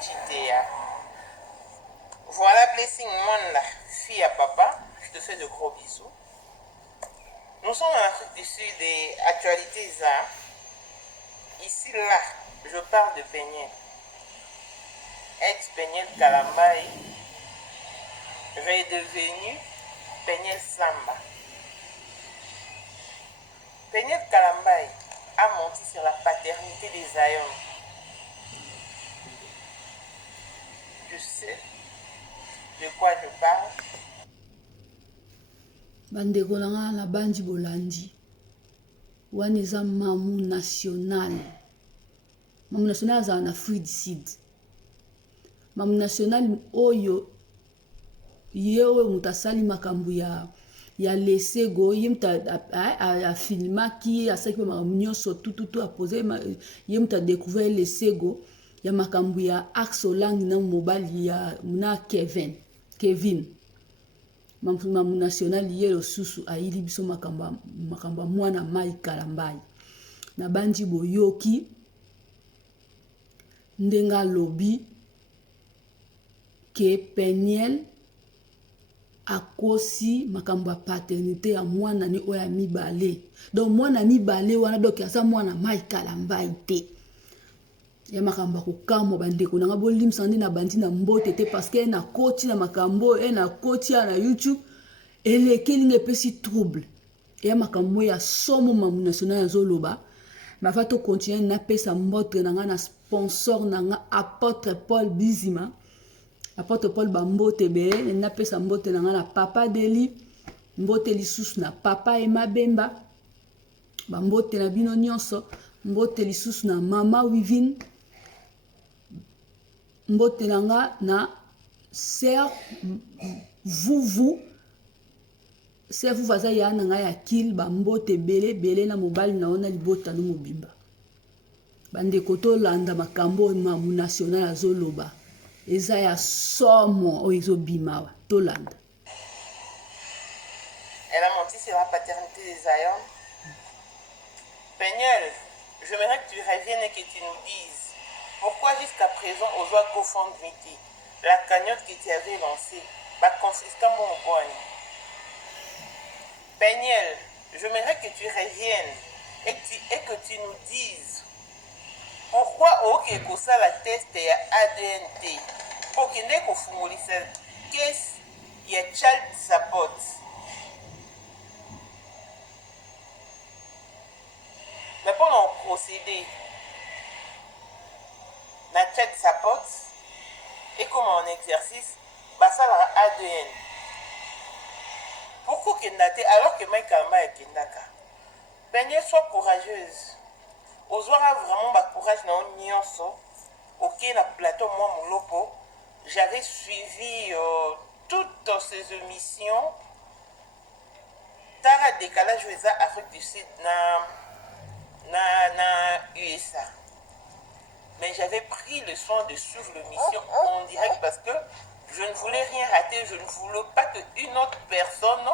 Chitea. Voilà, Blessing Mwanda, fille à papa. Je te fais de gros bisous. Nous sommes en Afrique du Sud et actualité ça. Ici, là, je parle de Péniel. Ex-Péniel Kalambaye, redevenu Péniel Samba. Péniel Kalambaye a menti sur la paternité des Aïons. Je sais de quoi je parle. Bandeko nanga na bandi bolandi. Wana eza mamu national. Mamu national za na Afrique du Sud. Mamu national oyo yewe mutasali makambu ya lesego yemta a filmaki asaki makambu nyonso tout a posé yemta découvert lesego ya makambu ya Axolang na mobali ya na Kevin mamu national yelo susu aili biso makamba mwana mai Kalambaye na bandi boyoki ndenga lobi ke Péniel akosi makambo ya paternité ya mwana ni oya mibale donc mwana mibale wana donc asa mwana mai Kalambaye te ya makambo kokamo bandeko nanga bolimsa ndi na bandi na mbote te parce que na koti na makambo na koti na YouTube elekelinga pesi trouble ya makambo ya somo mamu national azoloba ma fa to continuer na pesa mbote nanga na sponsor nanga apôtre Paul Bizima apôtre Paul Bambote be na pesa mbote nanga na papa Deli mbote lisusu na papa Emma Bemba bambote na bino nyonso mbote lisusu na mama Wivine mbote nanga na sœur Vuvu sœur Vuvu aza ya nanga ya kil bambote bele na mobali na ona libota no mobimba bandeko to landa makambo mamu national azoloba eza ya somo o ezobima to landa. Elle a menti sur la paternité des Aïons. Péniel, j'aimerais que tu reviennes et que tu nous dises pourquoi jusqu'à présent aux lois GoFundMe, la cagnotte que tu avais lancée, va confisquer mon bon. Péniel, j'aimerais que tu reviennes et que tu nous dises pourquoi ok ça la test ya ADN pour qu'il n'ait qu'au fumolisa qu'est-ce y a child support. Mais pendant le procédé la child support et comme en exercice bah ça la ADN pourquoi qu'il n'a alors que Mike Kalma est Kendaka Péniel soit courageuse Ozwara vraiment ba courage na nyonso ok na plateau moi molopo j'avais suivi toutes ces émissions tara décalage eza Afrique du Sud na USA mais j'avais pris le soin de suivre l'émission en direct parce que je ne voulais rien rater, je ne voulais pas qu'une autre personne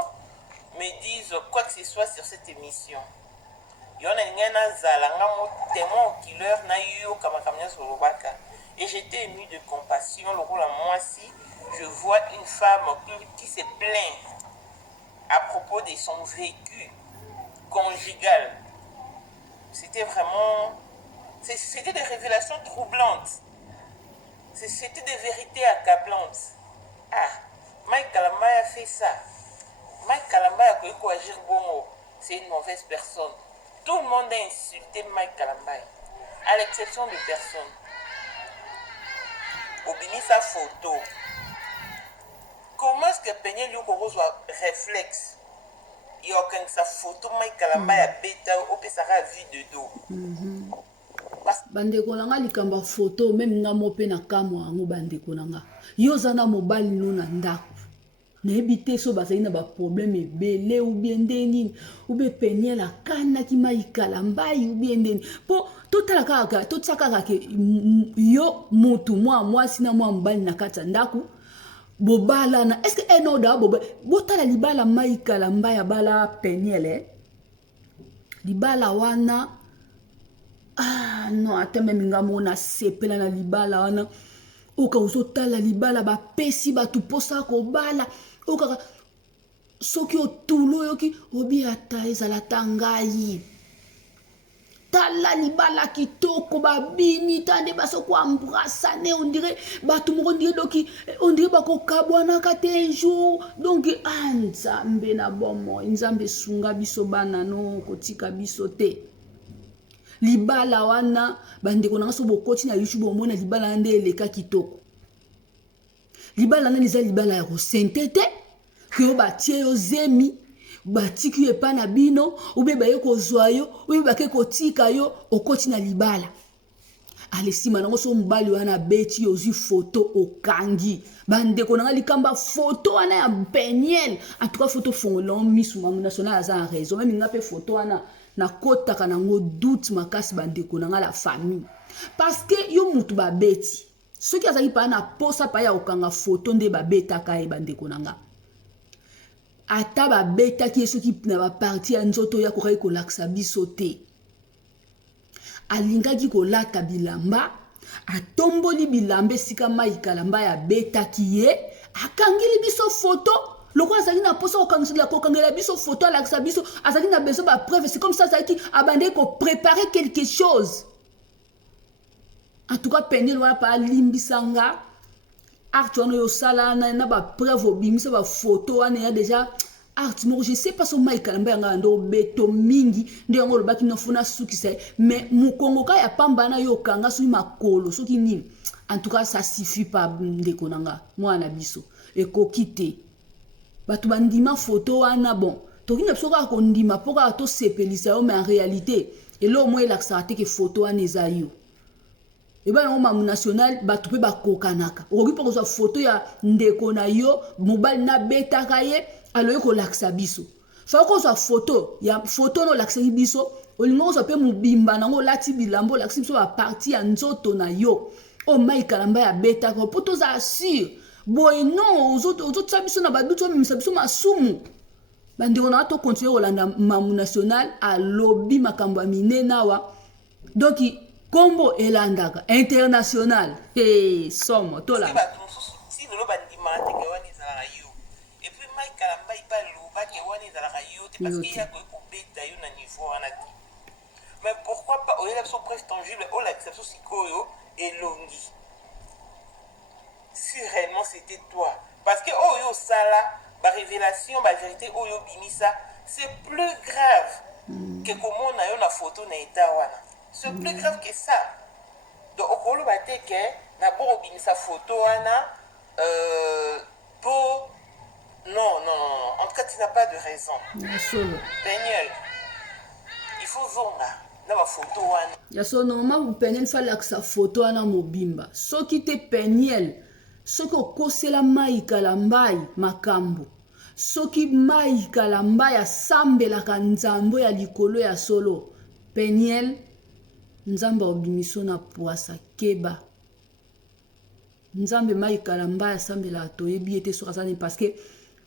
me dise quoi que ce soit sur cette émission. Et j'étais ému de compassion. Moi aussi, je vois une femme qui se plaint à propos de son vécu conjugal. C'était vraiment... C'était des révélations troublantes. C'était des vérités accablantes. Ah, Mike Kalambay a fait ça. Mike Kalambay a pu agir bon. C'est une mauvaise personne. Tout le monde a insulté Mike Kalambay, à l'exception de personne. Obini sa photo. Comment est-ce que Péniel lui soit réflexe? Il y a aucun sa photo Mike Kalambay a bêta ou pesara vue de dos. Bandeko nanga likamba photo même nga mope na kamwa ngo bandeko nanga. Yo zana mobali no na ndako. Na ebité so bazali na ba problème ebele ou bien ndeni ou be Péniel akana ki Mike Kalambay ou bien ndeni po totala kaka totsaka ke yo mutu moi sina moi mbali na kata ndako bobala na est-ce que un oda botala libala Mike Kalambay bala Péniel libala wana ah non ate même nga mona sepela na libala wana oka ozotala libala bapesi bato mposa kobala okaka soki otulu oyoki obi ata ezala ta ngai tala libala kitoko babini tande basoko embrassane on dirait bato moko on dirait bakokabwanaka te un jour donc nzambe na bomoi nzambe esunga biso bana no kotika biso te libala wana bandeko na nga so bokoti na youtube omona libala wana nde eleka kitoko libala wana eza libala ya kosente te keyo batie yo zemi batiki yo epa na bino ube baye kozwa yo ube bake kotika yo okoti na libala alesima nango so mobali wana beti yo ozwi foto okangi bandeko na nga likamba foto wana ya peniel en tout cas foto fongola misu mamu national aza en raison meme nga mpe foto wana nakotaka nango doute makasi bandeko na nga la famille parce que yo mutu babeti soki azalaki paa na posa paa ya kokanga foto nde babetaka ye bandeko na nga ata babetaki ye soki na baparti ya nzoto ya kokaki kolakisa biso te alingaki kolata bilamba atomboli bilamba esika mai kalamba ya betaki ye akangili biso foto lokola azalaki na posa kokangela biso foto alakisa biso azalaki na besoin bapreuve c'est comme ça azalaki abandeki kopréparer quelque chose en tout cas peniel wana pa alimbisanga art wana yosala na bapreuve obimisa bafoto wana ya déjà art moko je sais pas so mai kalamba yanga ndo beto mingi nde yango lobaki nofuna sukisa mais mukongo ka ya pamba na yo kanga soki makolo soki nini en tout cas ça suffit pas ndeko nanga mwana biso ekoki te bato bandima foto wana bon toki na biso kaka kondima mpo kaka tosepelisa yo mais en réalité elo mo elakisaka te ke foto wana eza yo eba nango mamu national bato mpe bakokanaka okoki mpo kozwa foto ya ndeko na yo mobali nabetaka ye aloyi kolakisa biso soki kozwa foto ya foto na olakisaki biso olingi kozwa mpe mobimba nango olati bilamba olakisi biso baparti ya nzoto na yo oyo mai kalamba ya betaka mpo toza assure boye non ozotisa biso na baduti omemisa biso masumu bandeko na nga tokontinue kolanda mamu national alobi makambo ya minene awa donc kombo elandaka international somo tola si lelo bandimaka teke wana ezalaka yo epuis mai kalamba ipa lobaki wana ezalaka yo te parce que ya koki kobeta yo na niveau wana te mais pourquoi pas oyela biso preuve tangible olakisa biso sikoyo elongi si réellement c'était toi parce que oyo osala barévélation bavérité oyo obimisa c'est plus grave que komona yo na photo na eta wana c'est plus grave que ça donc okoloba te ke nabo obimisa photo wana pour non en tout cas tu n'as pas de raison Peniel il faut zonga na bafoto wana ya so normalement Peniel falakisa photo wana mobimba soki te Peniel soki okosela mai kalambai makambo soki mai kalambai asambelaka nzambo ya likolo ya solo Peniel nzambe obimiso na poasa keba nzambe mai kalambai asambelaka toyebi ete soki azali parce que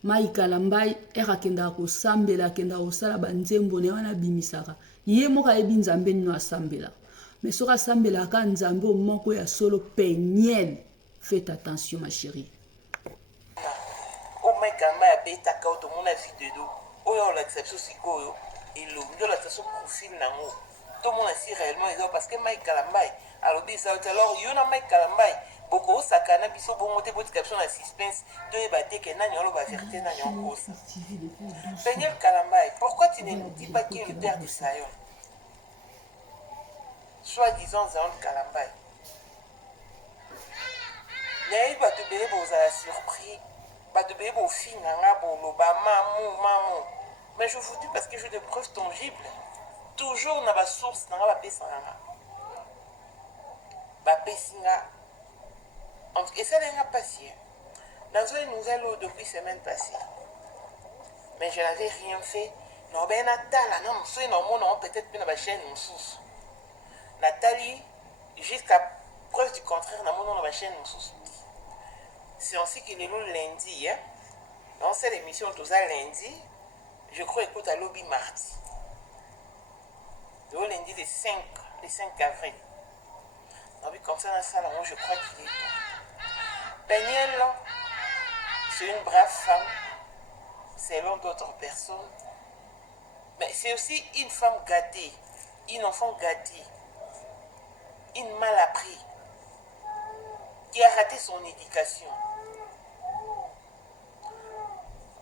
mai kalambai ere akendaka kosambela akendaka kosala banzembo ne wana abimisaka ye moko ayebi nzambe nino asambelaka mais soki asambelaka nzambe moko ya solo Peniel faites attention ma chérie o mai kalamba ya betaka otomona video oyo olakisa biso sikoyo elongi olakisa biso profil nango tomona si réellement eza parce que mai kalambai alobi eza te alors yo na mai kalambai bokoosakana biso bongo te botika biso na suspense toyeba te ke nani oloba vérité nani okosa Peniel Kalambai pourquoi tu ne dis pas qui est le père de Sayon soi-disant Zaon Kalambai nayebi bato ebele bozala surpris bato ebele bofinganga boloba mamu mais je vous dis parce que j'ai des preuves tangibles toujours na basource nanga bapesanga bapesinga en tout cas esalenga pasi nazwa une nouvelle depuis semaine passée mais je n'avais rien fait naobe natala na mosusu naomona peut-être mpe na bachaîne mosusu natali jusqu'à preuve du contraire namona na bachaîne mosusu c'est ainsi que lelo lundi dans cette émission toza lundi je crois écoute à lobby mardi le lundi le 5 avril. Oui, comme ça, dans le salon, je crois qu'il est temps. Peniel, c'est une brave femme, selon d'autres personnes. Mais c'est aussi une femme gâtée, une enfant gâtée, une mal appris, qui a raté son éducation.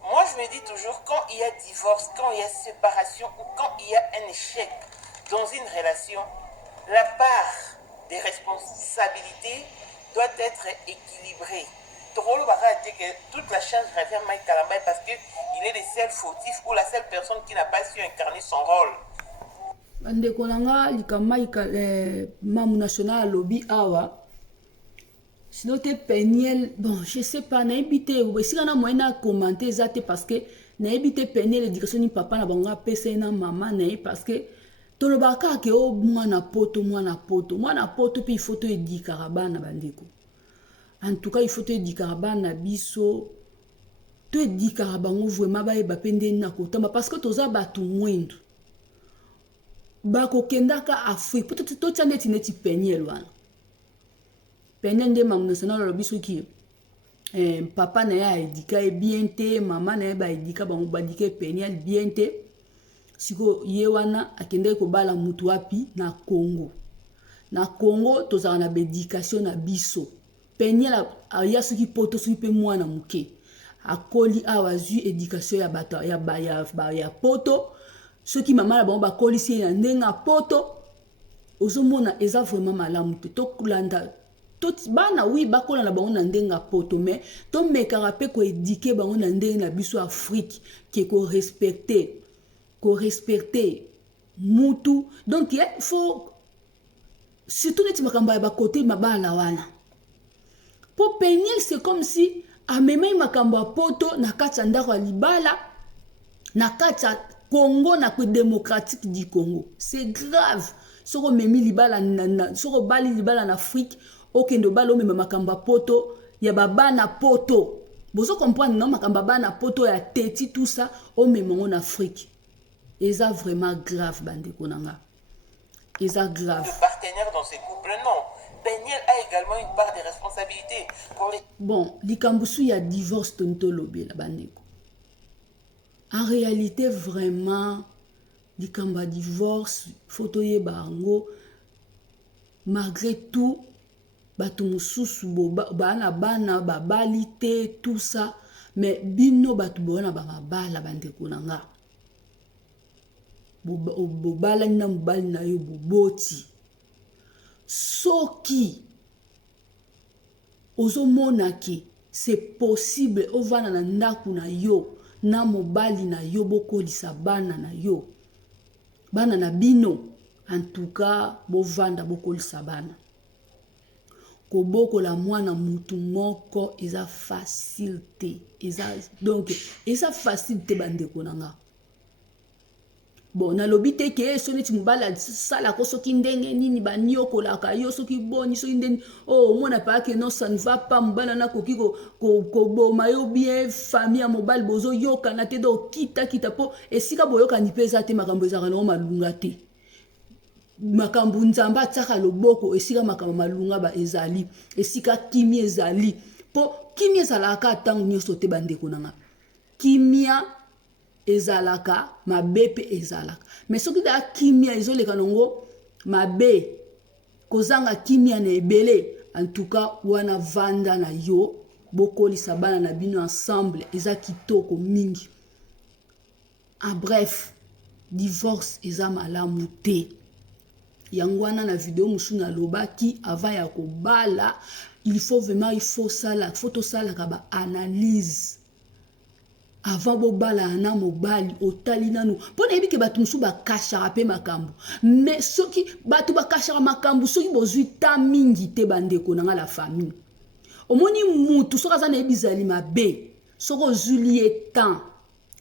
Moi, je me dis toujours, quand il y a divorce, quand il y a séparation ou quand il y a un échec dans une relation, la part des responsabilités doit être équilibrée. Toute la charge revient à Mike Kalambay parce qu'il est le seul fautif ou la seule personne qui n'a pas su incarner son rôle. Bandeko nanga likamai mamu national lobby awa. Sinon te Peniel, bon, je sais pas, na ebite, si on a moyen à commenter ça parce que na ebite Peniel l'éducation ni papa na banga pesa na maman na parce que tolobaka ke o mwana poto puis il faut te éduquer bana bandeko. En tout cas, il faut te éduquer bana biso te éduquer bango vraiment ba eba pende na kotamba parce que toza batu mwendu. Ba ko kendaka Afrique, peut-être to tane tineti Peniel wana. Peniel nde mamu national lobi soki papa na ya edika e bien te, mama na ya ba edika bango badike Peniel bien te. Siko ye wana akende ko bala mutu wapi na Congo. Na Congo tozala na bédication na biso. Peniel aya soki poto soki pe mwana muke. Akoli awa zu éducation ya bata ya poto. Soki mama na bango bakoli si ya ndenga poto. Ozomona eza vraiment malamu te. Tokulanda bana oui bakola na bango na ndenga poto mais to mekara pe ko éduquer bango na ndenga na biso Afrique qui ko respecter mutu. Donc il faut surtout neti makamba ya bakote mabala wana. Pour Peniel c'est comme si amemai makamba poto na kati ya ndako ya libala na kati ya Congo na ko démocratique du Congo. C'est grave. Soko memi libala soko bali libala en Afrique okendo balo mema makamba poto ya babana poto. Bozo comprendre non makamba bana poto ya teti tout ça o mema en Afrique. Et ça vraiment grave bandeko nanga. Et ça grave. Le partenaire dans ces couples non. Peniel a également une part de responsabilité pour les... Bon, likambusu ya divorce tonto lobé la bandeko. En réalité vraiment likamba divorce photo ye bango malgré tout batu mususu bana babali te tout ça mais bino batu bona bala bandeko nanga bobala na mobali na yo boboti soki ozomona ki c'est possible ovana na ndaku na yo na mobali na yo bokolisa bana na yo bana na bino en tout cas bovanda bokolisa bana koboko la mwana mutu moko eza facilité donc eza facilité bandeko nanga. Bon na lobite ke so neti mobala sala ko soki ndenge nini baniokola ka yo soki boni so ndeni oh mona pa ke non ça ne va pas mobala na koki ko boma yo bien famille ya mobali bozo yoka na te do kita po esika boyoka ni pesa te makambo ezaka no malunga te makambo nzamba tsaka loboko esika makambo malunga ba ezali esika kimia ezali po kimia ezalaka tango nyoso te bandeko nanga kimia ezalaka mabe pe ezalaka mais soki da kimia ezoleka nongo mabe kozanga kimia na ebele en tout cas wana vanda na yo bokolisa bana na bino ensemble eza kitoko mingi. En bref divorce eza malamu te yangwana na vidéo musuna lobaki avant ya kobala il faut to sala ka ba analyse avant bobala na mobali otali nanu pona ebike batu musu ba kashara pe makambu mais soki batu ba kashara makambu soki bozui ta mingi te bandeko na la famille omoni mutu soka za na ebizali mabe soko zulie temps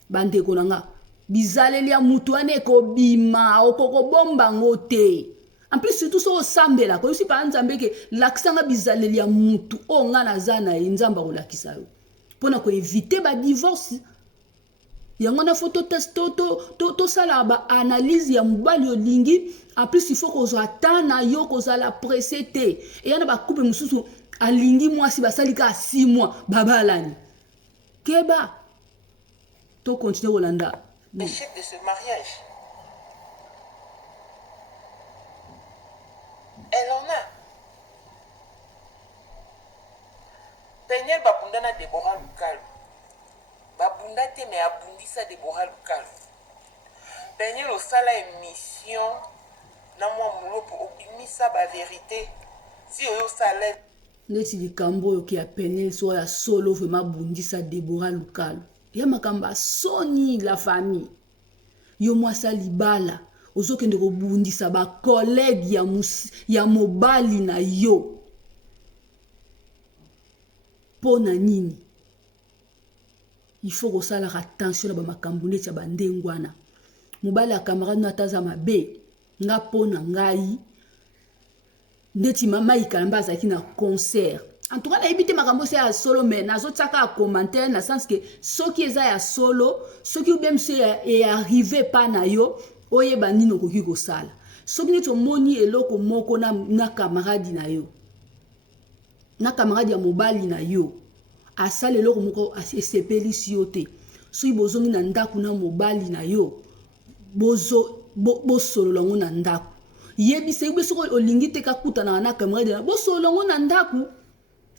bandeko na bizaleli ya mutu ane ko bima okoko bomba ngote en plus surtout so sambela ko yusi pa nzambe ke laksanga bizaleli ya mutu o ngana zana nzamba ko lakisa yo pona ko éviter ba divorce yango na photo test to sala ba analyse ya mobali olingi en plus il faut ko zo atana yo ko zala pressé te et yana ba couple mususu alingi mwasi basalika 6 mois babalani keba to continue kolanda l'échec de ce mariage. Elle en a. Peniel babunda na Deborah Lukalu. Babunda te me abundisa Deborah Lukalu. Peniel osala émission na mwa mulopo obimisa ba vérité. Si oyo sala neti likambo oyo ki ya Peniel so ya solo vraiment abundisa Deborah Lukalu. Ya makamba soni la famille. Yo mwasa libala ozokende kobundisa ba collègue ya mobali na yo. Pona nini? Il faut que ça la attention na ba makambo neti ya bandengwana. Mobali ya camarade na taza mabe nga pona ngai ndeti mama ikalamba azaki na concert. En tout cas na ebité makambo se ya solo mais nazo tsaka a commentaire na sens que soki eza ya solo soki ou bien se est arrivé pa na yo oyeba nini okoki kosala soki neti omoni eloko moko na camarade na yo na camarade ya mobali na yo asala eloko moko esepelisi yo te soki bozongi na ndako na mobali na yo bosolola ngo na ndako yebisa yebe soko olingi te kakutana na camarade na bosolola ngo na ndako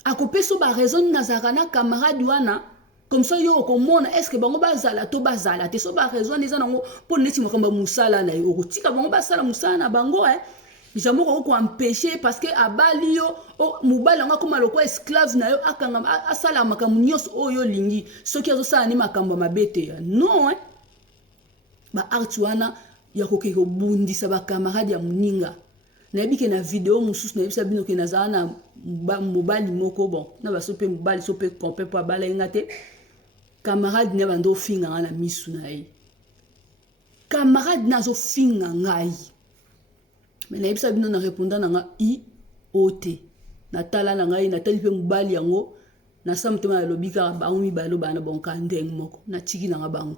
akopeso ba raison nazaka na camarade wana comme ça yo okomona est-ce que bango bazala to bazala te so ba raison eza nango po neti makamba musala na yo okotika bango basala musala na bango jamoko ko empêcher parce que abali yo mobali nga koma loko esclave na yo akanga asala makambo nyos oyo lingi soki azosala ni makambo mabete non ba art wana ya kokeko bundisa ba camarade ya muninga na yebike na video mususu na yebisa bino ke nazala na mobali moko bon na basope mobali sope pompe po abala ngate camarade ne bando finga na misu na ye camarade nazo finga ngai mais na yebisa bino na répondant na nga i ote na tala na ngai na tali pe mobali yango na samtema ya lobika bango mibalo bana bonka ndeng moko na tiki na nga bango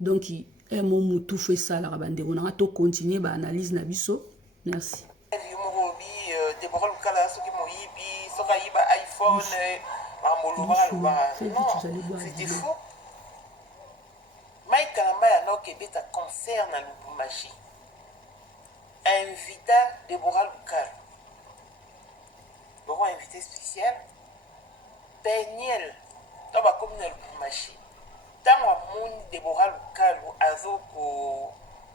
donc mon moutou fait ça la rabande on a to continuer ba analyse na biso merci Deborah Lukalu soki moyibi soki ayiba iPhone c'était faux. Mike Kalamba ya noki ebeta concert na Lubumbashi invita Deborah Lukalu boko invité spécial Peniel to bakomi na Lubumbashi ntango amoni Deborah Lukalu azo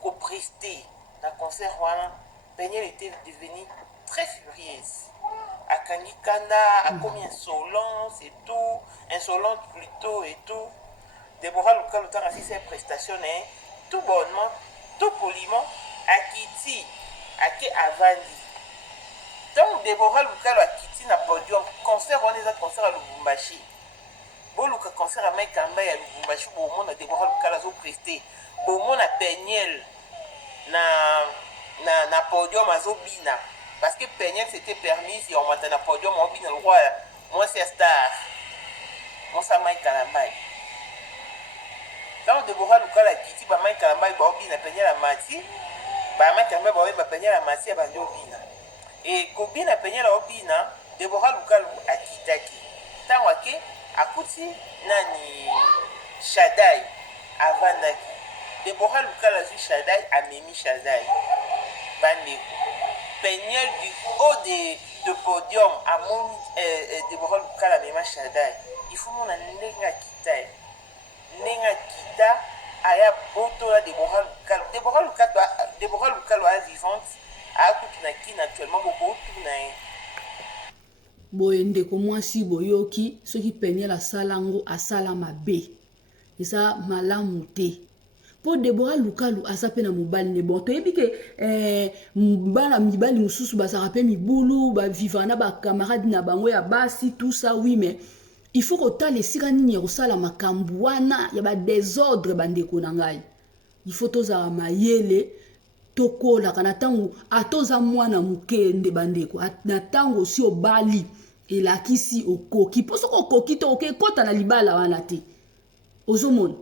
ko-prester na concert wana Peniel était devenu très furieuse. Akangi Kanda a commis insolence et tout, insolente plutôt et tout. Deborah Lukalu a fait ses prestations, tout bonnement, tout poliment, à Kiti, à Ke Avandi. Donc Deborah Lukalu a Kiti na podium, concert, on est à concert à Lubumbashi. Bon, le concert à Mike Kamba à Lubumbashi, bon, on a Deborah Lukalu a presté. Bon, on a Peniel na podium à Zobina. Parce que Peniel s'était permis, si on m'a podium, on vient le roi, moi c'est star. Moi ça Mike Kalamba. Quand Deborah Lukalu a quitté, Mike Kalamba, il va bien Peniel à Mati. Mike Kalamba va Peniel à Mati, il va bien. Et Kobina Peniel à Obina, Deborah Lukalu a quitté. Tant que à Kouti, Nani Shadai, avant Naki. Deborah Lukalu a vu Shadai, a Mimi Shadai. Bandeko. Peniel du haut de podium à mon Deborah Lukalu à Mima Shadai. Il faut mon nenga kita. Nenga kita aya boto la Deborah Lukalu. Deborah Lukalu est vivante. A tout na kin actuellement beaucoup tout na. Boye ndeko mwasi boyoki soki Peniel asalango asala mabe. Eza malamu te. Po Deborah Lukalu asape na mobali ne bon to yebi ke bana mibali mususu bazaka pe mibulu ba vivana ba camarade na bango ya basi tout ça oui mais il faut que les sika nini rosala makambu wana ya ba désordre bandeko na ngai il faut toza mayele tokola kana tango atoza mwana mukende bandeko na tango si obali elakisi okoki poso okoki to okekota na libala wana te ozomona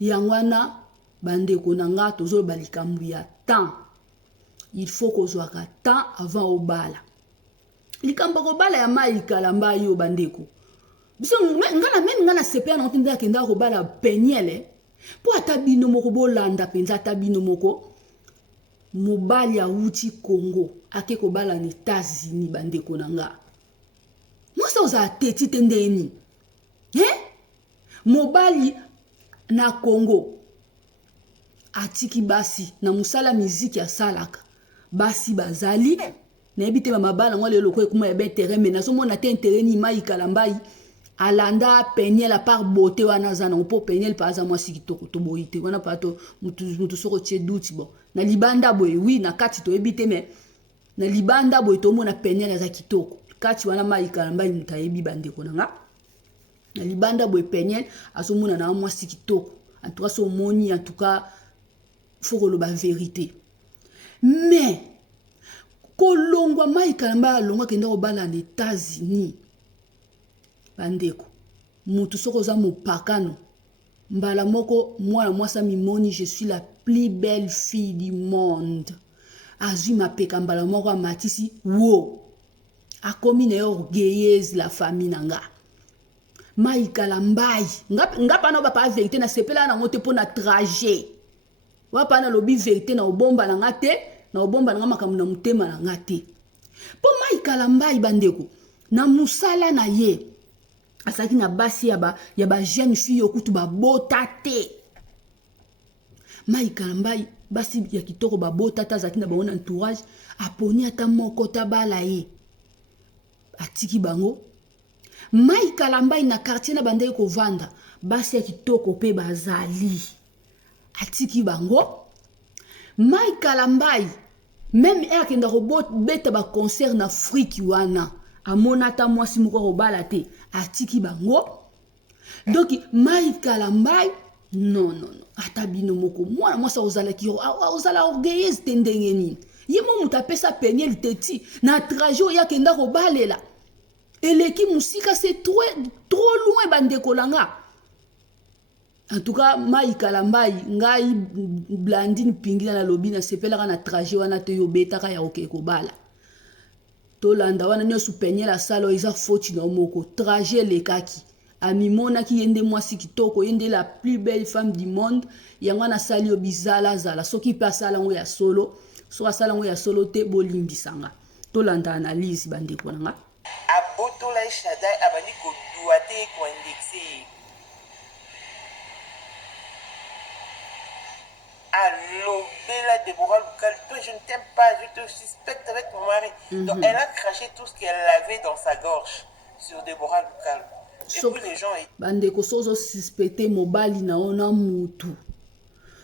yangwana bandeko nanga tozo balikambu ya temps il faut kozwaka temps avant obala likambo kobala ya mai kalamba yo bandeko biso ngana sepe na ntinda kenda kobala penyele po ata bino moko bolanda penza ata bino moko mobali auti Congo ake kobala ni États-Unis bandeko nanga mosa oza teti tendeni mobali na Congo atiki basi na musala miziki ya salaka basi bazali na ebite ba mabala ngole loko ekuma ya betere mais nazo mona te intérêt ni mai kalambai alanda penyel à part beauté wana zana po penyel pa za mwasi kitoko to boite wana pa to mutu soko tie douti bon na libanda boy oui na kati to ebite mais na libanda boy to mona penyel za kitoko kati wana mai kalambai mutayebi bandeko nanga na libanda boy penyel azomona na mwasi kitoko en tout cas so moni en tout cas faut le ba vérité mais kolongwa mai kalamba longwa kenda obala na États-Unis bandeko mutu soko za mopakano mbala moko mwana mwasa mimoni je suis la plus belle fille du monde azui mapeka mbala moko amatisi wo akomi na orgueilleuse la famille nanga mai kalambai ngapa no ba vérité na sepela na ngote po na trajet wapa na lobi vérité na obomba na ngate na obomba na makambo na mutema na ngate po mai kalambai bandeko na musala na ye asaki na basi ya ba jeune fille okutu ba botate mai kalambai basi ya kitoko ba botate azaki na bango entourage aponi ata moko tabala ye atiki bango mai kalambai na quartier na bandeko kovanda basi ya kitoko pe bazali atiki bango mai kalambai même akenda robot beta ba concert na Afrique wana amonata mwasi moko robala te atiki bango donc mai kalambai non ata bino moko mwana mwasa ozala ki ozala orgueilleuse tendengeni yemo mutapesa penyel teti na trajo ya kenda robalela eleki musika c'est trop loin bandeko langa. En tout cas, mai kalambai ngai blandine pingila na lobi na sepela na trajet wana te yo betaka ya okeko bala. To landa wana nyo supenye la salo isa foti na moko trajet le kaki. Ami mona ki yende mwasi kitoko yende la plus belle femme du monde yango na sali obizala zala soki pa sala ngo ya solo so sala ngo ya solo te bolimbi sanga. To landa analyse bandeko nanga. Aboto la shada abani ko duate ko indexé. Allô, Bella Déborah Lucal, toi je ne t'aime pas, je te suspecte avec mon mari. Donc elle a craché tout ce qu'elle avait dans sa gorge sur Déborah Lucal. Et puis les gens... Bandeko sozo suspecté mobali na ona mutu.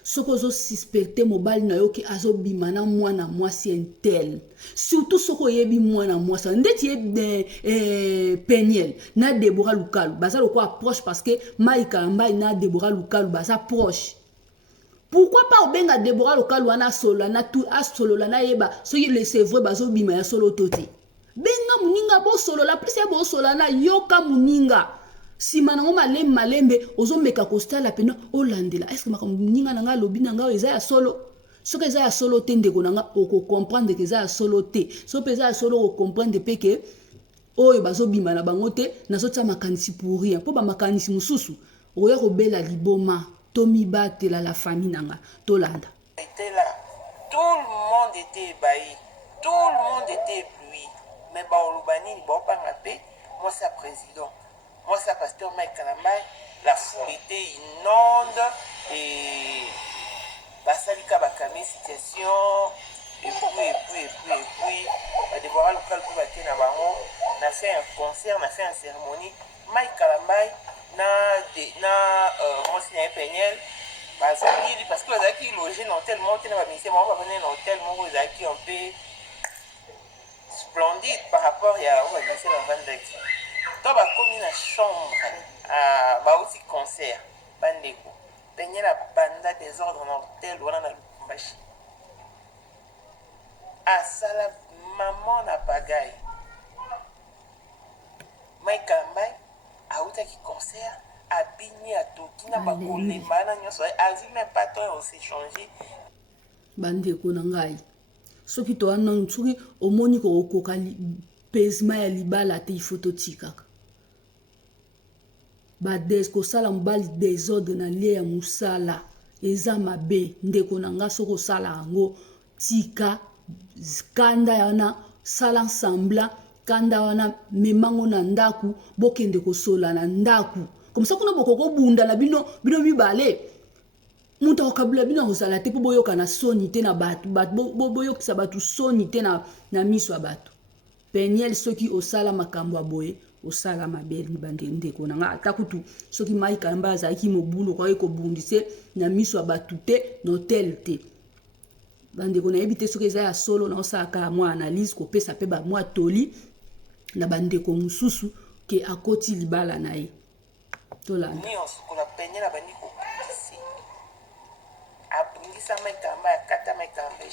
Soko zo suspecté mobali na yoki azo bimana mwana mwasi entel. Surtout soko yebi mwana mwasi. Ndeti ye Peniel na Déborah Lucal. Baza loko approche parce que mai kalambai na Déborah Lucal baza proche. Pourquoi pas obenga Déborah Lucal wana solo na tout solo la na yeba so yi le c'est vrai bazo bima ya solo toti. Benga muninga bo solo la plus ya bo solo na yoka muninga. Si manango malembe ozo meka costa la pena olandela. Est-ce que muninga nanga lobi nanga eza ya solo? So que eza ya solo te ndeko nanga oko comprendre que eza ya solo te. So peza ya solo oko comprendre pe que oyo bazo bima na bango te na so tsa makanisi pour rien. Po ba makanisi mususu oya ko bela liboma. Tomi batela la famille nanga tolanda. Était là. Tout le monde était ébahi. Tout le monde était ébloui. Mais Baolubani, bon pas ma paix. Moi c'est président. Moi c'est pasteur Mike Kalamai. La foule était inonde et Basalika Bakami situation et puis Déborah Lucal pour battre na bango. On a fait un concert, on a fait une cérémonie. Mike Kalamai moi c'est un Peniel parce que les acquis logés dans tel monde on va venir dans tel monde les acquis un peu splendide par rapport à on va venir dans Vandex toi va comme une chambre à aussi concert bandeko Peniel a banda des ordres dans tel ou dans le Lubumbashi à sala maman na bagaille Mike Kalambai Aouta qui concert a bini à Toki na bakole mana nyoso azi même pas toi on s'est changé bandeko na ngai soki to anan soki omoni ko okokali pesma ya libala te ifo totikaka kosala mobali desordre na lie ya mosala eza mabe ndeko na nga soki osala yango tika kanda wana sala nsambla kanda wana memango na ndaku bokende kosola na ndaku komisa kuna bokokobunda na bino mibale mutu akokabula bino akozala te mpo boyoka na soni te na bato boyokisa bato soni te na miso ya bato peniel soki osala makambo ya boye osala mabe ndeko na nga ata kutu soki Mike Kalamba azalaki mobulu okoki kobundise na miso ya bato te na hotel te bandeko nayebi te soki eza ya solo na osalaka mwa analyse kopesa mpe bamwa toli na bandeko mosusu ke akoti libala na ye tolanda abungisa Mike Kalamba akata Mike Kalamba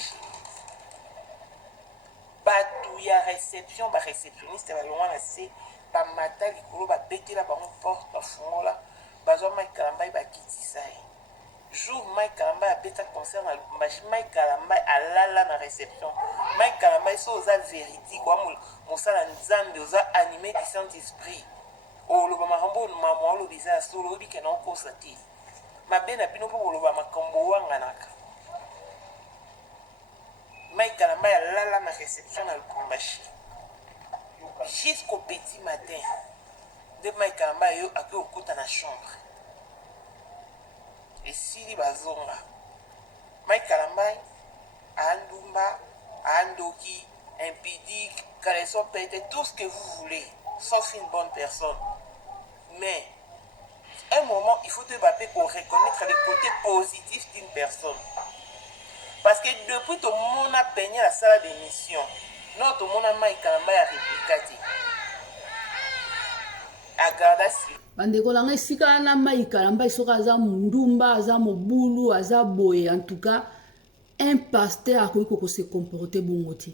bato ya réception baréceptionniste balongwa na se bamata likolo babetela bango porte bafungola bazwa Mike Kalamba bakitisa ye jour Mike Kalamba abeta concert na Lubumbashi Mike Kalamba alala na réception Mike Kalamba so oza véridique wa mosala nzambe oza animé du Saint-Esprit oloba makambo mama oloba eza ya solo oyebi ke na okosa te mabe na bino mpo boloba makambo owanganaka Mike Kalamba alala na réception na Lubumbashi jusqu'au petit matin de Mike Kalamba yo ake okuta na chambre esili bazonga Mike Kalamba andumba andoki impudique caleçon pété tout ce que vous voulez sauf une bonne personne mais un moment il faut te battre pour reconnaître le côté positif d'une personne parce que depuis tout le monde a peigné la salle d'émission non tout le monde a Mike Kalamba ya répliqué agarda si bandeko na nga esika na Mike Kalamba soki aza mundumba aza mobulu aza boye en tout cas un pasteur akoki kose comporter bongo te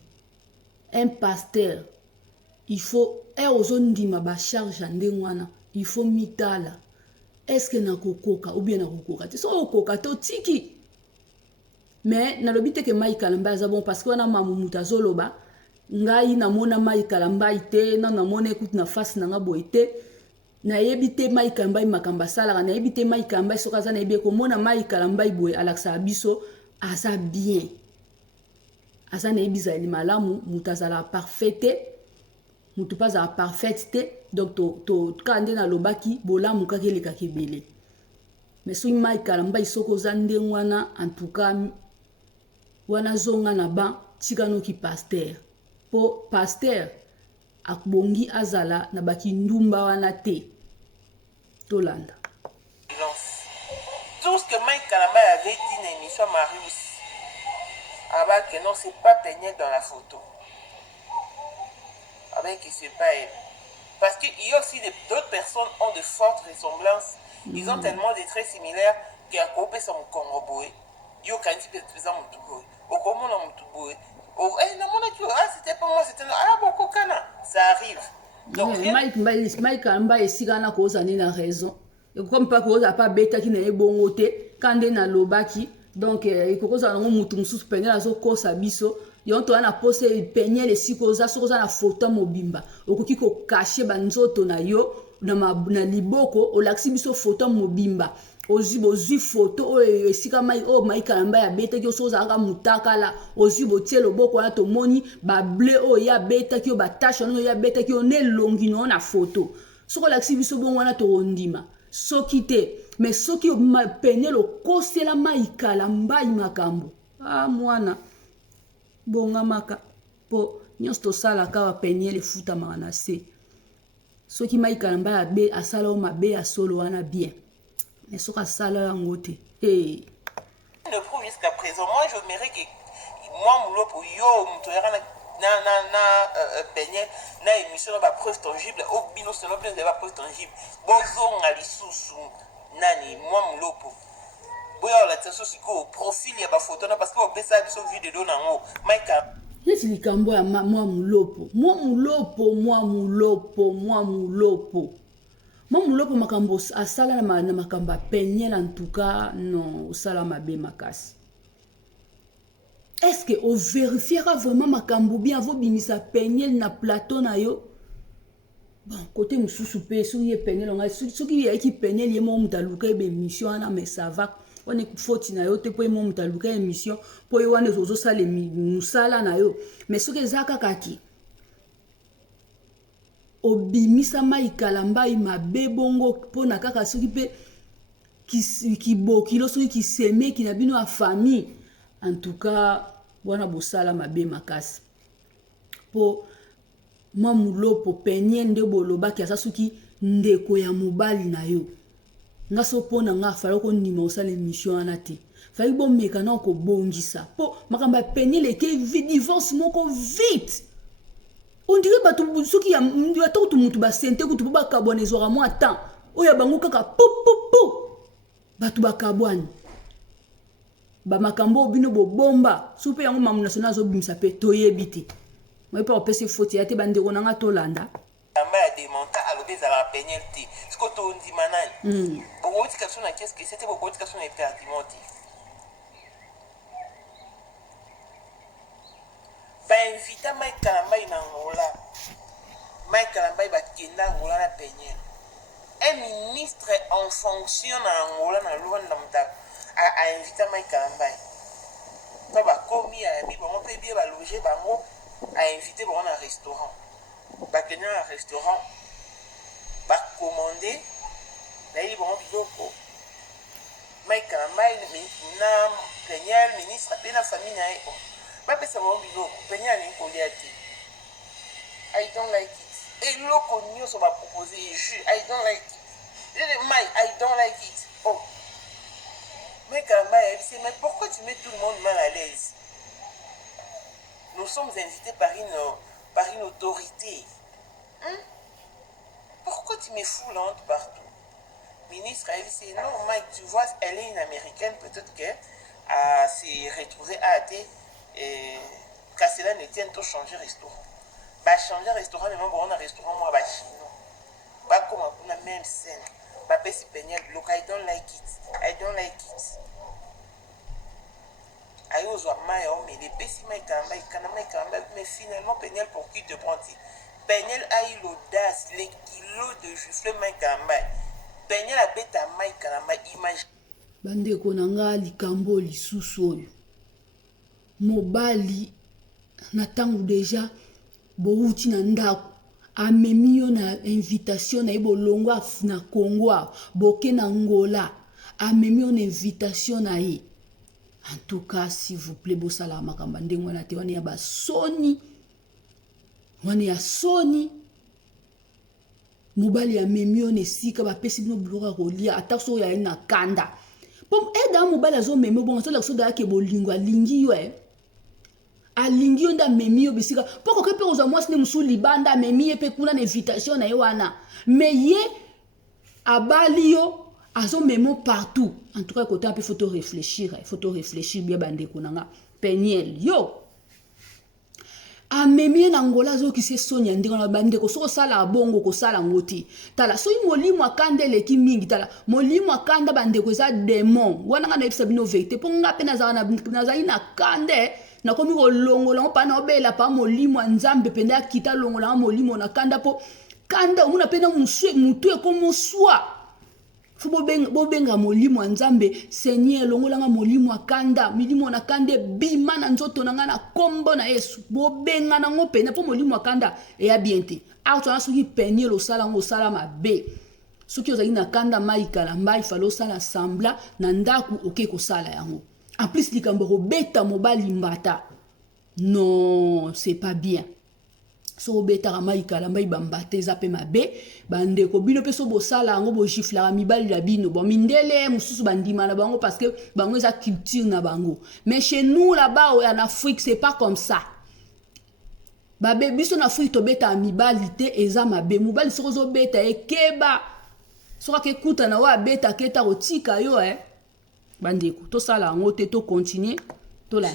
un pasteur il faut ozondima bacharge ya ndenge wana il faut mitala est-ce que nakokoka ou bien nakokoka te so okoka te otiki mais nalobi te ke Mike Kalamba aza bon parce que wana mamumuta azoloba ngai namona Mike Kalamba ite na namona ekuti na face na nga boye te nayebi te Mike Kalamba makambo asalaka nayebi te Mike Kalamba soki aza nayebi komona Mike Kalamba boye alakisaka biso aza bien aza nayebi ezali malamu mutu azala parfait te mutu mpe azala parfaite te donc kaka nde nalobaki bolamu kaka elekaka ebele mais soki Mike Kalamba soki oza ndenge wana en tout cas wana zonga na ba tikanoki pasteur po pasteur akbongi azala na bakindumba wana te tolanda tout ce que Mike Kalamba avait dit dans l'émission Marius avec que non c'est pas peigné dans la photo avec que c'est pas elle parce qu'il y a aussi d'autres personnes ont de fortes ressemblances ils ont tellement des traits similaires qu'à couper son Congo boy yo kanti pesa mutu boy okomona mutu boy c'était pas moi c'était bon kokana ça arrive donc Mike Kalamba esika na koza ni na raison et comme pas koza pas beta ki na ebongo te kande na lobaki donc ikokoza ngo mutu mususu pene azo kosa biso yonto ana pose penye le sikoza sokoza na photo mobimba okoki ko cacher banzoto na yo na liboko olaksi biso photo mobimba ozwi photo oyo esika Mike Kalamba ya betaki oso ozalaka mutakala ozwi botie loboko wana tomoni bable oyo ya betaki oyo batashe wana oyo ya betaki oyo nelongi no na photo soki olaksi biso bongo wana tokondima soki te mais soki pene lokosela Mike Kalamba makambo mwana bongamaka po nyonso tosalaka bapenye lefutamaka na se soki Mike Kalamba asala mabe ya solo wana bien mais soki asala yango te ne prouve jusqu'à présent moi je mérite que moi mulopo yo muto yaka na penye na émission na preuve tangible au bino solo bien de preuve tangible bozonga lisusu nani moi mulopo boya la tso siko profil ya ba photo na parce que opesa biso vidéo nango Mike neti likambo ya mwa mulopo makambo asala na makambo apenyela en tout cas non osala mabe makasi est-ce que on vérifiera vraiment makambo bien avo bimisa peniel na plateau na yo? Bon, côté mususu pe soki ye peniel on a soki ye ki peniel ye mo mutaluka be mission na mais ça va. On est faute na yo te po ye mo mutaluka émission po ye wane zozo sala musala na yo. Mais soki ezaka kaki obimisa mai kalambai mabe bongo pona kaka soki pe ki bokilo soki ki seme ki na bino a famille. En tout cas, wana bosala mabe makasi. Po mamulo po penye nde boloba ki asasuki ndeko ya mobali na yo. Nga so pona nga falo ko ndima osala émission wana te. Fali bo meka na ko bongisa. Po makamba penye leke divorce moko vite. On dirait batu soki ya ndwa to mutu ba sente ko tu ba kabone zora mo atan. Oya bango kaka pou. Batu ba kabwane. Ba makambo bino bo bomba. Soupe yango mamu national zo bimsa pe toyebite. Moi pas opesi faute ya te bande ko nanga tolanda. Amba ya démonta alobe za la penalty. Siko to ndi manani. Boko tika sona qu'est-ce que c'était boko tika sona perdimenti. Ba invita mai kalamba ina ngola. Mai kalamba ba kenda ngola na penye. Un ministre en fonction na ngola na Luanda mta a invité mai kalamba. Quand ba komi a mi bon pe bien ba loger bango a invité bon na restaurant. Ba kenya na restaurant ba commander na yi bon biloko. Mai kalamba na penyal ministre pe na famille na eko. Ba pesa bon biloko penyal ni ko liati. I don't like it. Et loko nyoso ba proposer jus. I don't like it. I don't like it. Oh. Mais Kamba, mais pourquoi tu mets tout le monde mal à l'aise? Nous sommes invités par une autorité. Hein? Pourquoi tu me fous la honte partout? Ministre, elle dit non, Mike, tu vois, elle est une américaine, peut-être qu'elle s'est retrouvée à AT et qu'à cela ne tienne tout changer restaurant. Bah changer restaurant, mais moi on a restaurant moi bah chinois. Bah comme on a même scène. Bah pesi penyel look, I don't like it. Ayo zo mai o mais les pesi mai kamba mais finalement penyel pour qui te prend-il? Penyel a eu l'audace, les kilos de jufle mai kamba. Penyel a beta mai kamba image. Bande konanga likambo lisusu oyo. Mobali na tangu deja bouti na ndako amemi yo na invitation na ibo longwa na Congo boke na Angola amemi yo na invitation na ye. En tout cas, s'il vous plaît, bosala makamba ndengwa na te wana ya basoni wana ya soni mobali amemi yo na esika bapesi bino biloko kolia ata so ya na kanda pom eda mobali azo memi bon so la so da ke bolingo alingi yo alingi yo nda memi yo bisika poko ke pe oza mwasi ne musu libanda memi ye pe kuna na invitation na ye wana mais ye abali yo azo memo partout. En tout cas côté un peu faut réfléchir bien bande konanga peniel yo amemi na Angola zo ki se sonya ndinga na bande ko so sala bongo ko sala ngoti tala so molimo akande le ki mingi tala molimo akanda bande ko za démon wana nga na episa bino vérité po nga pe na za ina kande na komi ko longola pa na obela pa molimo nzambe penda kita longola molimo na kanda po kanda umuna penda mutu e komo swa fu bobenga molimo nzambe Seigneur longola nga molimo akanda milimo na kande bima na nzoto na nga na kombo na Yesu bobenga na ngo pena po molimo akanda e ya biente auto na soki penye lo sala ngo sala mabe soki ozali na kanda maikala mbai falo sala sambla na ndaku oke ko sala yango. En plus, likambo beta mobali mbata. Non, c'est pas bien. So beta ramai kalamba ibambate zape mabe bande ko bino peso bosala ngo bo gifla mibali la bino bon mindele mususu bandima na bango parce que bango eza culture na bango. Mais chez nous là-bas en Afrique c'est pas comme ça. Babe biso na Afrique to beta mibali te eza mabe mobali soko zo beta ekeba soka ke kuta na wa beta keta otika yo bandeko to sala ngo te to continuer to la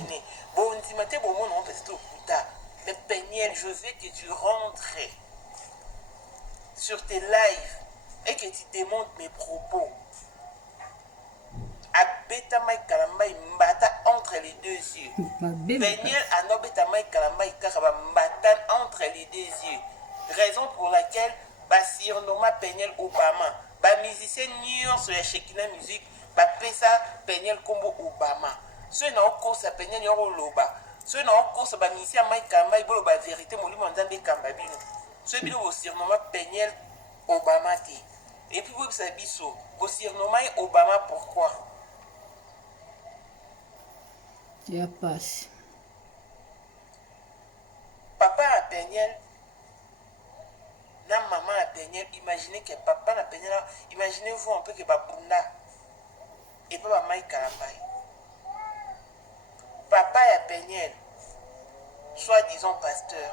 bon dimate bon mon on peut to kuta mais Peniel je veux que tu rentres sur tes lives et que tu démontes mes propos à beta mai kalambai mbata entre les deux yeux. Peniel ando beta mai kalambai kaka mbata entre les deux yeux. Raison pour laquelle basirnoma Peniel Obama. Ba musicien nyonso ya Shekina musique ba pesa Peniel kombo Obama. So na okosa Peniel yoro loba. So na okosa ba musicien mai kalambai bolo ba vérité molimo nzambe kamba bino. So bino bo surnommé Peniel Obama ti. Et puis vous savez biso, vous surnommez Obama pourquoi? Il y a pas. Papa a Peniel, na maman a Peniel, imaginez que papa na Peniel, imaginez-vous un peu que Babunda et papa Mike Kalambai. Papa a Peniel, soi-disant pasteur,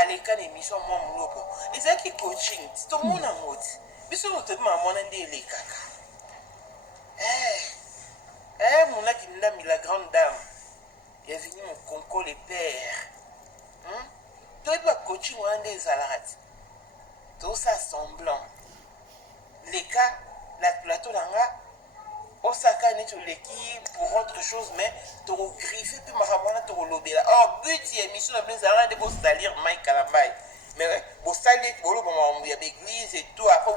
à l'école d'émission moi moulopo. Les gens qui coaching, c'est tout le monde en mode. Mais si vous te demandez les caca. Mon a qui m'a mis la grande dame. Il est venu mon concours les pères. Toi, il va coaching un des salades. Tout ça semblant. Les cas, la plateau là, Osaka n'est pas l'équipe pour autre chose, mais tu as griffé, puis ma femme tu as lobé là. Oh, but, il y a une mission de salades pour salir Mike Kalambai. Mais pour salir, il y a l'église et tout, après,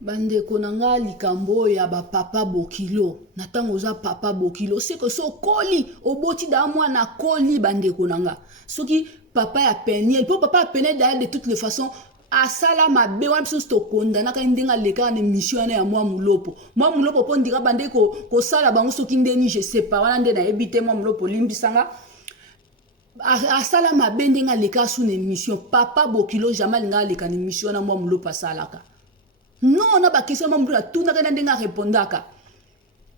bandeko na nga likambo ya bapapa bokilo na ntango oza papa bokilo seke so okoli oboti da mwana koli bandeko na nga soki papa ya Peniel mpo papa ya Peniel d'ailleurs de toutes les façons asala mabe wana biso tokondanaka ndenge alekaka na émission wana ya mwa mulopo mpo ndika bandeko kosala bango soki ndeni je sais pas wana nde nayebi te mwa mulopo limbisanga asala mabe ndenge alekaka su na émission papa bokilo jamais alinga aleka na émission wana mwa mulopo asalaka. Non, on a pas question de tout n'a rien à répondre.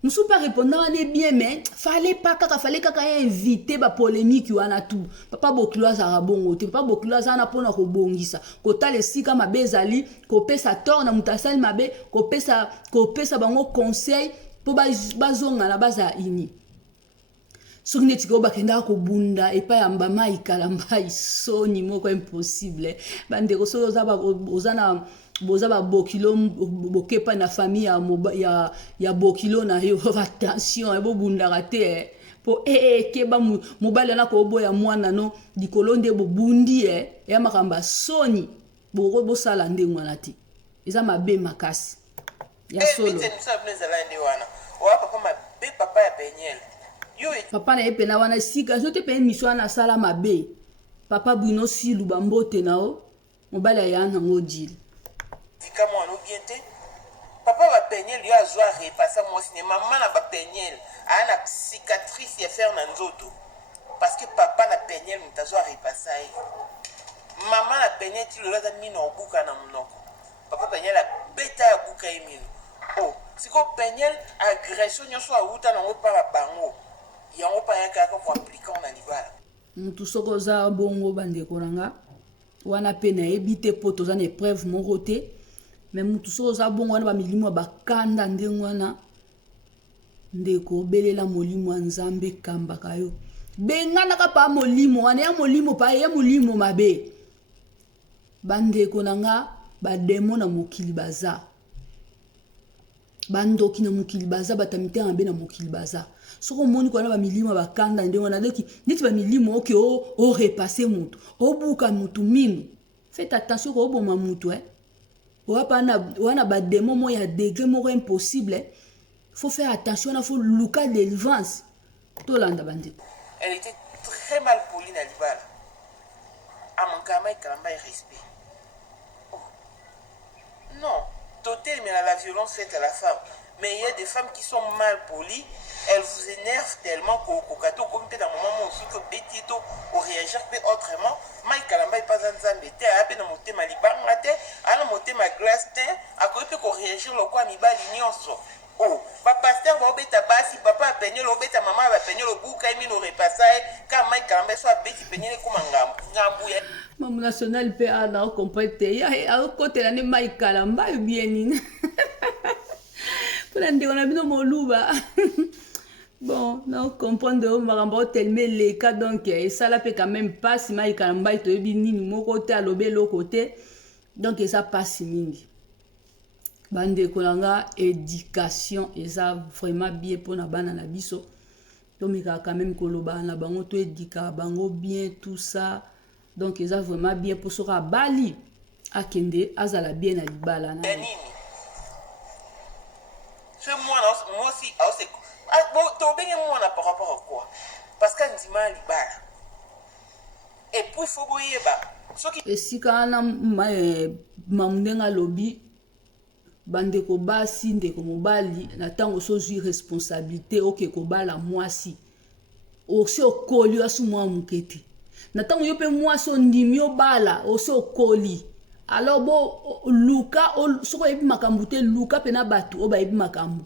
Nous sommes pas répondant on est bien mais fallait kaka inviter ba polémique wana tout. Papa Bokilo za bongo te papa Bokilo za na pona ko bongisa. Ko tale sika mabe zali ko pesa tort na mutasali mabe ko pesa bango conseil po bazonga na baza ini. Soki neti ko bakenda ko bunda et pas yamba mai Kalambai soni moko impossible. Bande ko so za ba ozana boza ba bokilo bokepa na famille ya bokilo na yo attention ebo bunda raté po keba mobile na ko boya mwana no dikolo nde bo bundi ya makamba soni bo sala nde mwana ti eza mabe makasi ya solo papa ya Peniel yo papa na epena wana sika zo te pe mission na sala mabe papa Bruno Silu bambote nao mobile ya na ngodile Comment on bien te papa va Peniel lui a joué à repasser mon cinéma maman na ba Peniel a une cicatrice ya faire na nzoto parce que papa na Peniel mutazo a repasser maman na Peniel ti lo la mino obuka na mnoko papa Peniel a beta ya buka emino oh siko Peniel agression nyoso a uta na ngopa la bango yango pa yaka ko appliquer na libala mutu soko za bongo bandeko nanga wana pena ebite poto za na épreuve moko te mais mutu so za bongo wana ba milimo bakanda ndengo wana ndeko belela molimo nzambe kamba kayo bengana ka pa molimo wana ya molimo pa ya molimo mabe bandeko nanga ba demo na mokili baza bandoki na mokili baza batamite ambe na mokili baza soko moni ko na ba milimo bakanda ndengo wana doki niti ba milimo oke o repasser mutu o buka mutu minu faites attention ko oboma mutu wana ba démon mo ya degré moko impossible faut faire attention il faut luka délivrance to landa bandi elle était très mal polie na libala amankama Kalambai respect oh. Non total mais la violence faite à la femme mais il y a des femmes qui sont mal polies elles vous énervent tellement qu'au kato comme peut dans moment aussi que betito ou réagir peut autrement Mike Kalambai pas nzambe te a pe na motema libanga te ana motema glace te a ko peut ko réagir lokwa mibali nyonso oh pa pasteur ba obeta basi papa Peniel obeta mama ba Peniel obuka imi no repasser ka Mike Kalambai so abeti Peniel ko ngambu ya mamu national pe ana comprendre ya a côté la ne Mike Kalambai bien ni pour ndeko na bino moluba. Bon, non, comprendre marambo tellement les cas donc et ça la fait quand même pas si Mike Kalambai to ebi nini mon côté à l'obé l'autre côté donc ça passe mingi bande kolanga éducation eza vraiment bien pour na bana na biso. Donc il y a quand même koloba na bango to édika bango bien tout ça. Donc eza vraiment bien pour sera bali akende azala bien na libala na. Ce moi aussi c'est bon to bien moi na par rapport à quoi? Parce que ndima libala. Et puis il faut boyeba. Esika na mamundenga lobi bandeko basi ndeko mobali na tango sozwi responsabilité oke kobala mwasi osi okoli asu mwa mukete na tango yo pe mwasi ondimi obala osi okoli alors bo luka soko yebi makambo te luka pe na bato o bayebi makambo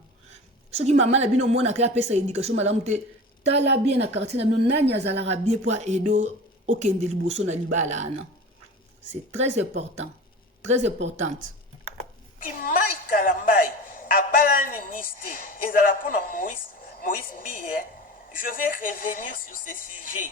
soki mama na bino mona ka pesa éducation malamu te tala bien na quartier na bino nani azalaka bien po edo okende liboso na libala ana. C'est très important, très importante. Qui mai kalambai a balaniste et à la pona Moïse Bié, je vais revenir sur ce sujet.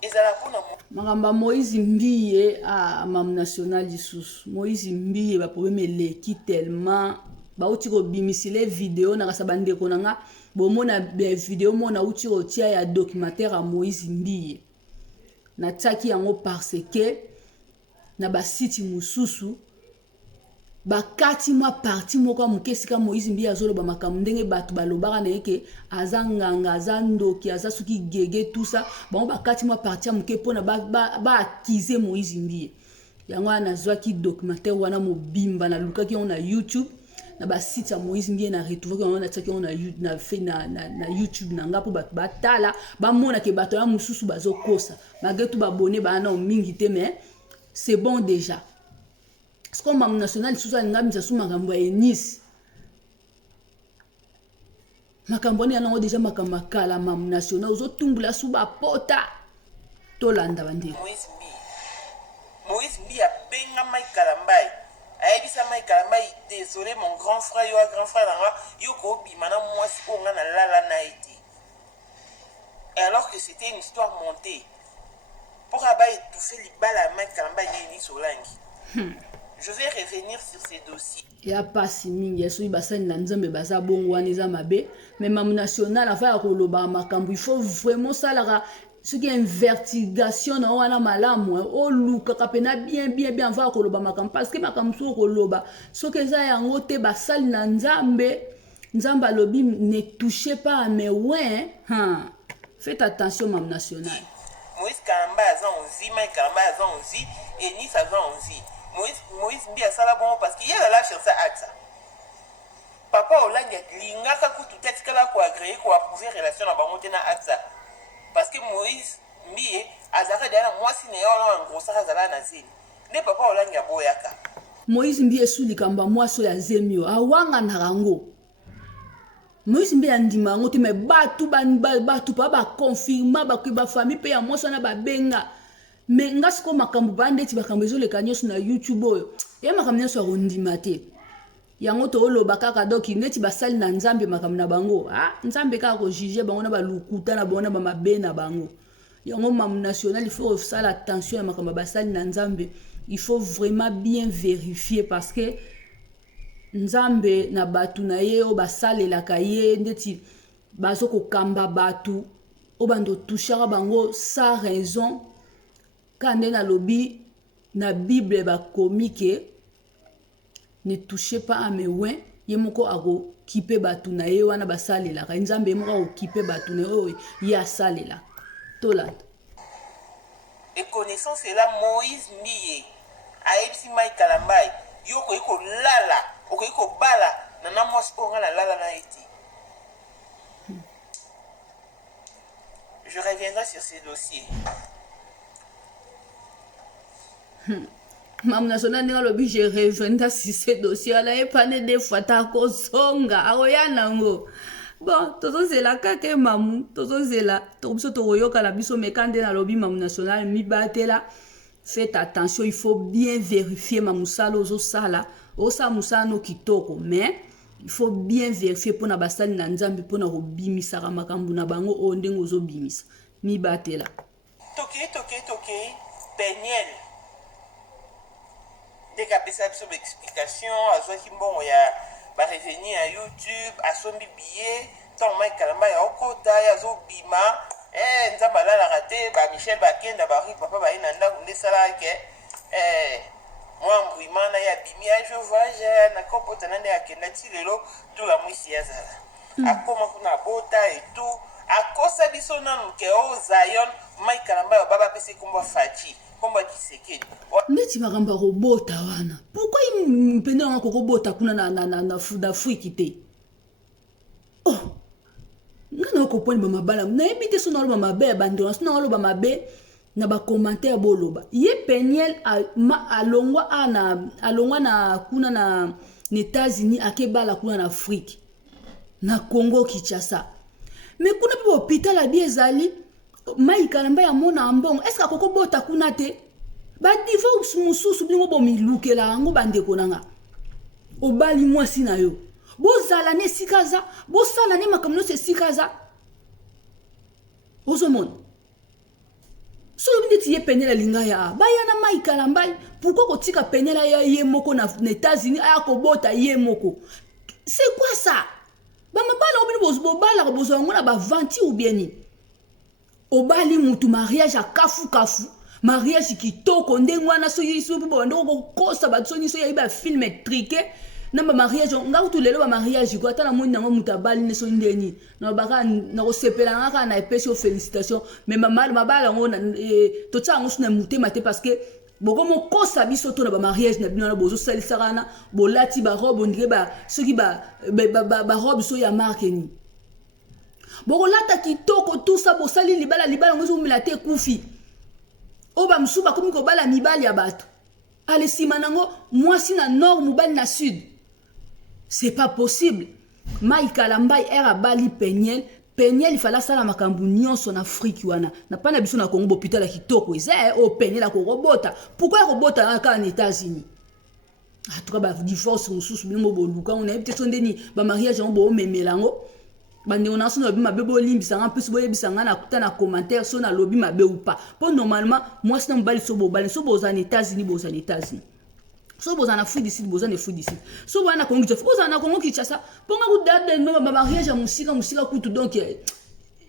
Et à la pona Magamba Moïse Mbiye a mam national lisusu. Moïse Mbiye ba problème leki tellement ba uti ko bimisile vidéo na kasa bande ko nanga bo mona be vidéo mona uti ko tia ya documentaire a Moïse Mbiye. Na tsaki yango parce que na ba site mususu ba kati mwa parti moko mukesi ka Moïse Mbiye azoloba makambo ndenge bato balobaka na yeke azanganga azandoki azasuki gege tout ça bon ba kati mwa parti muke pona ba accuser Moïse Mbiye yango ana zwaki documentaire wana mobimba na lukaki on na YouTube na ba site ya Moïse Mbiye na retrouver on na tsaki on na YouTube na ngapo bato batala ba mona ke bato ya mususu bazokosa malgré tout ba abonné ba na mingi te mais c'est bon déjà. Parce que mam national sous un ngam ça sous makambo ya Nice. Makambo ni ana déjà makambo kala mam national zo tumbula sous ba pota to landa bande. Moïse Mbiye benga mai kalambai. Aibisa mai kalambai désolé mon grand frère yo grand frère nga yo ko bi mana moi si ko nga na lala na été. Et alors que c'était une histoire montée. Pour abaye étouffer libala mai kalambai ni solangi. Je vais revenir sur ces dossiers. Ya pasi mingi so ibasani na nzambe baza bongo wana eza mabe mais mam national afa ko loba makambo il faut vraiment ça la ce qui est investigation na wana malamu o luka kapena bien va ko loba makambo parce que makambo so ko loba so que ça yango te basali na nzamba lobi ne touchez pas à mes ouins faites attention mam national. Moïse Kalamba azan onzi mai Kalamba azan onzi et Nice azan onzi. Moïse Mbiye asala bon parce qu'il y a la lâche sur ça axa. Papa Olanga lingaka kutu tetikala ko agréer ko approuver relation na bango tena axa. Parce que Moïse Mbiye azaka dana mwasi ne yo en gros ça azala na zeli. Ne papa Olanga boyaka. Moïse Mbiye sulikamba mwaso ya zemio awanga na rango. Moïse Mbiye andima ngo te me batu pa ba confirma ba ki ba famille pe ya mwaso na ba benga. Mais ngasko makambo bande ti bakambo zo le kanyoso na YouTube oyo ya makambo nso rondima te yango to loba kaka doki neti basali na nzambe makambo na bango nzambe kaka ko juger bango na ba lukuta na bango na ba mabe na bango yango mam national il faut faire attention ya makambo basali na nzambe il faut vraiment bien vérifier parce que nzambe na batu na ye o basalela ka ye ndeti bazo ko kamba batu o bando touchera bango sans raison. Quand on a lobby, na Bible ba comique, ne touchez pas à mes ouins, yemoko ago kipe batu na ye wana basale la. Nzambe moko ago kipe batu na ye ya sale la. Tola. Et connaissant cela Moïse Mbiye, aipsi mai kalambai, yoko iko lala, oko iko bala, nana mwasi ko ngala lala na eti. Je reviendrai sur ces dossiers. Mam national ni lobi je reviendrai sur ces dossiers ala e pané des fois ta ko songa aroyana ngo. Bon, toto zela kake mamu, toto zela, to biso to yoka la biso mekande na lobi mam national mi batela. Faites attention, il faut bien vérifier mamusala ozo sala, osa musala no kitoko, mais il faut bien vérifier pour na basali na nzambe pour na robimisa makambu na bango o ndengo zo bimisa. Mi batela. Toke, Peniel. Dès qu'il y a une explication, il y a revenu à YouTube, à son billet, tant que Kalamba ya okota ya zo bima, nzamba la raté, Michel Bakenda, papa Bainanda, Ndesala ke, moi mbrimana ya bimia, je voyage, na kopota nande ya kenda tilelo, tout la mwisi ya zala. Akoma kuna bota et tout, akosa biso nanu ke o Zion, Mike Kalamba ya baba pese kumba Fachi. Ndeti makambo robota wana. Pourquoi mpende wana kokobota kuna na friki te? Oh. Ngana koponi ba mabala. Na ebite so na lo ba mabe bandona, so na lo ba mabe na ba commentaire boloba. Ye Peniel alongwa na kuna na États-Unis akebala kuna na Afrique. Na Congo Kinshasa. Mais kuna pe hôpital abi ezali Mike Kalamba ya mona ambongo. Est-ce que koko bota kuna te? Ba divorce mususu bingo bo milukela ngo bandeko nanga. Obali mwasi na yo. Bozala ne sikaza, bosala ne makamno se sikaza. Ozomon. So bindeti ye Penel linga ya. Ba yana Mike Kalamba, pourquoi ko tika Penel ya ye moko na États-Unis aya ko bota ye moko? C'est quoi ça? Ba mabala obini bozo bala ko bozo ngona ba vanti ou bien ni. Obali mutu mariage a kafu. Mariage kitoko ndengwana so yiso bo ndoko kosa batsoni so yayiba film triqué namba mariage nga utulelo ba mariage ko atala moni nango mutabali ne so ndeni na baka na ko sepela ngaka na epesi félicitations mais mabala ngona to tsango suna mutema te parce que boko mo kosa biso to na ba mariage na bino na bozo salisakana bolati ba robe ndike ba soki ba robe so ya marque ni boko lata kitoko tout ça bo sali libala ngozo milate kufi Oba msuba komi ko bala mibali ya bato. Ale simanango mwasi na nord mubali na sud. C'est pas possible. Mike Kalamba era bali Peniel. Peniel ifala sala makambu nyonso na Afrique wana. Na pana biso na Congo hôpital kitoko eza o Peniel ko robota. Pourquoi robota aka en États-Unis? En tout cas ba divorce mususu bino bo luka on a peut-être sondeni ba mariage on bo memelango. Bande on a son lobby mabe bo limbisanga plus bo yebisanga na kuta na commentaire so na lobby mabe ou pas. Pour normalement moi c'est un bali so bo aux États-Unis bo aux États-Unis. So bo na Afrique d'ici bo na Afrique d'ici. So bo na Congo Kinshasa. Bo na Congo Kinshasa. Ponga ku date no ba mariage ya musika kutu donc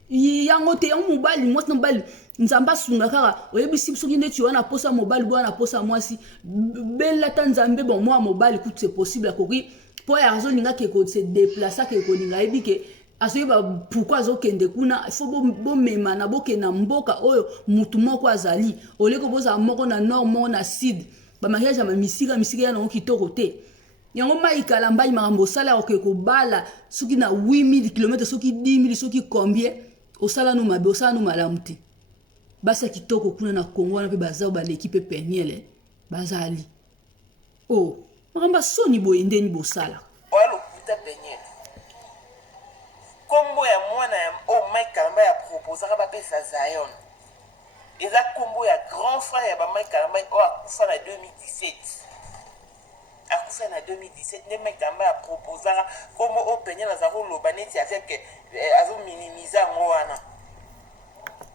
yango te on mobali moi c'est un bali nzamba sunga kaka oyebisi soki ndeti wana posa mobali bo na posa mwasi bella tanzambe bon moi mobali kutu c'est possible à koki po ya raison linga ke ko se déplacer ke ko linga ebike asoyeba pourquoi azokende kuna il faut bo mema na boke na mboka oyo mutu moko azali oleko boza moko na nord moko na sud ba mariage ya misika ya na kitoko te yango Mike Kalamba makambo sala okeko bala soki na 8000 km soki 10000 soki combien osala no mabe osala no malamuti basa kitoko kuna na Congo na pe bazao ba l'équipe Peniel bazali oh makamba soni boyende ni bosala walo kuta Peniel kombo ya mwana ya Mike Kalamba ya proposaka ba pesa Zion eza kombo ya grand frère ya ba Mike Kalamba akufa na 2017 akufa na 2017 ne Mike Kalamba ya proposaka kombo Peniel azako loba neti avec azo minimiser ngwana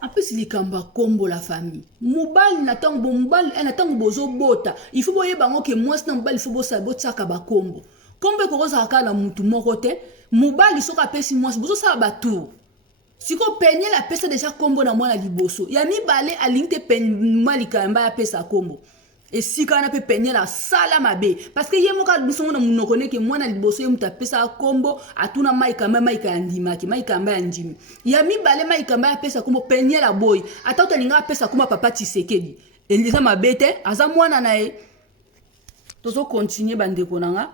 en plus likamba kombo la famille mobali na tango mobali na tango bozo bota il faut boyeba ngo ke mwasi na mobali faut bosa botsaka ba kombo kombe ko koza kala mutu moko te mobali soka pesi mwasi bozo sala batu siko Peniel la pesa déjà kombo na mwana liboso ya mibale alingte Mike Kalamba ya pesa kombo et si kana pe Peniel la sala mabe parce que yemoka biso na munoko ne ke mwana liboso ye muta pesa kombo atuna Mike Kalamba ya ndimaki Mike Kalamba ya ndimi ya mibale Mike Kalamba ya pesa kombo Peniel la boy atauta linga pesa kombo papa Tshisekedi elisa mabe te aza mwana na ye tozo continuer bandeko nanga